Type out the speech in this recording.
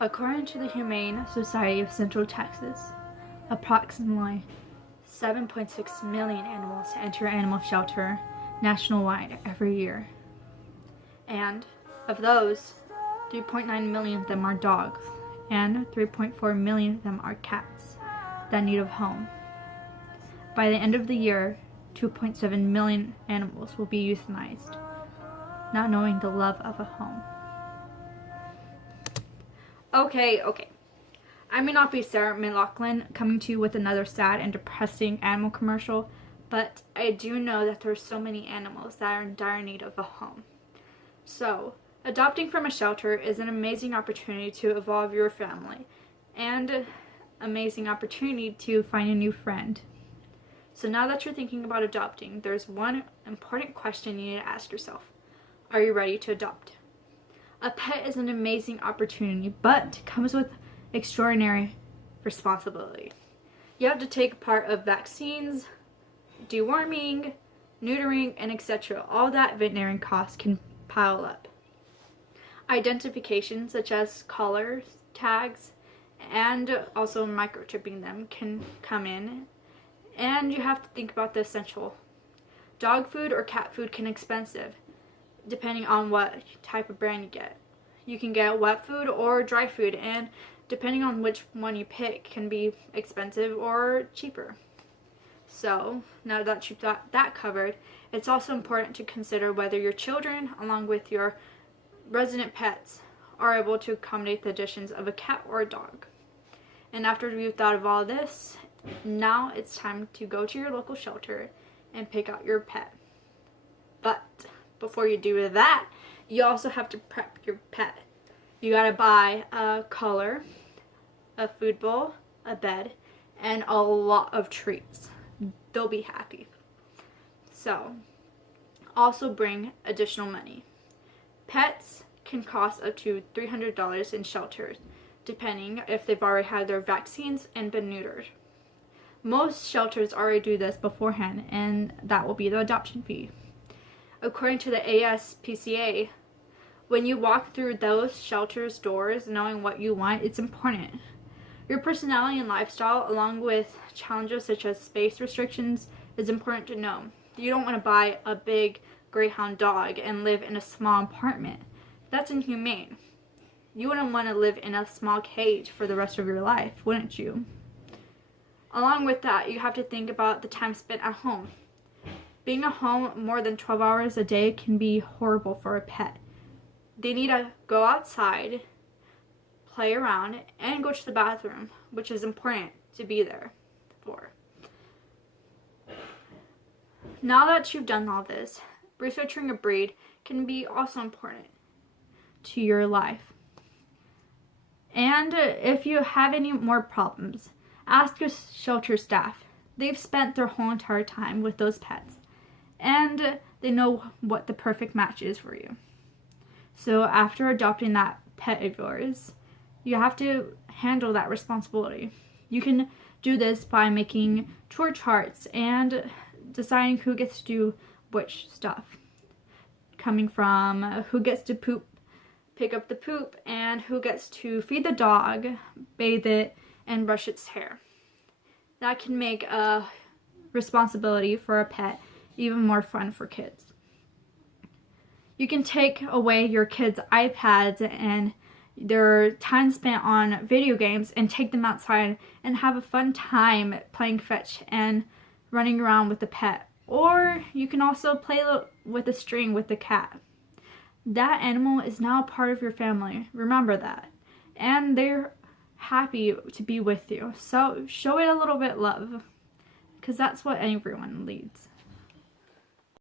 According to the Humane Society of Central Texas, approximately 7.6 million animals enter animal shelter nationwide every year. And of those, 3.9 million of them are dogs, and 3.4 million of them are cats that need a home. By the end of the year, 2.7 million animals will be euthanized, not knowing the love of a home. Okay. I may not be Sarah McLachlan coming to you with another sad and depressing animal commercial, but I do know that there are so many animals that are in dire need of a home. So, adopting from a shelter is an amazing opportunity to evolve your family and an amazing opportunity to find a new friend. So now that you're thinking about adopting, there's one important question you need to ask yourself. Are you ready to adopt? A pet is an amazing opportunity, but comes with extraordinary responsibility. You have to take part of vaccines, deworming, neutering, and etc. All that veterinarian costs can pile up. Identification, such as collars, tags, and also microchipping them can come in. And you have to think about the essential. Dog food or cat food can be expensive, depending on what type of brand you get. You can get wet food or dry food, and depending on which one you pick, can be expensive or cheaper. So, now that you've got that covered, it's also important to consider whether your children, along with your resident pets, are able to accommodate the additions of a cat or a dog. And after you've thought of all this, now it's time to go to your local shelter and pick out your pet. But before you do that, you also have to prep your pet. You gotta buy a collar, a food bowl, a bed, and a lot of treats. They'll be happy. So, also bring additional money. Pets can cost up to $300 in shelters, depending if they've already had their vaccines and been neutered. Most shelters already do this beforehand, and that will be the adoption fee. According to the ASPCA, when you walk through those shelters' doors knowing what you want, it's important. Your personality and lifestyle, along with challenges such as space restrictions, is important to know. You don't want to buy a big greyhound dog and live in a small apartment. That's inhumane. You wouldn't want to live in a small cage for the rest of your life, wouldn't you? Along with that, you have to think about the time spent at home. Being at home more than 12 hours a day can be horrible for a pet. They need to go outside, play around, and go to the bathroom, which is important to be there for. Now that you've done all this, researching a breed can be also important to your life. And if you have any more problems, ask your shelter staff. They've spent their whole entire time with those pets, and they know what the perfect match is for you. So after adopting that pet of yours, you have to handle that responsibility. You can do this by making chore charts and deciding who gets to do which stuff. Coming from who gets to pick up the poop, and who gets to feed the dog, bathe it, and brush its hair. That can make a responsibility for a pet even more fun for kids. You can take away your kids' iPads and their time spent on video games and take them outside and have a fun time playing fetch and running around with the pet. Or you can also play with a string with the cat. That animal is now a part of your family. Remember that. And they're happy to be with you. So show it a little bit of love, because that's what everyone needs.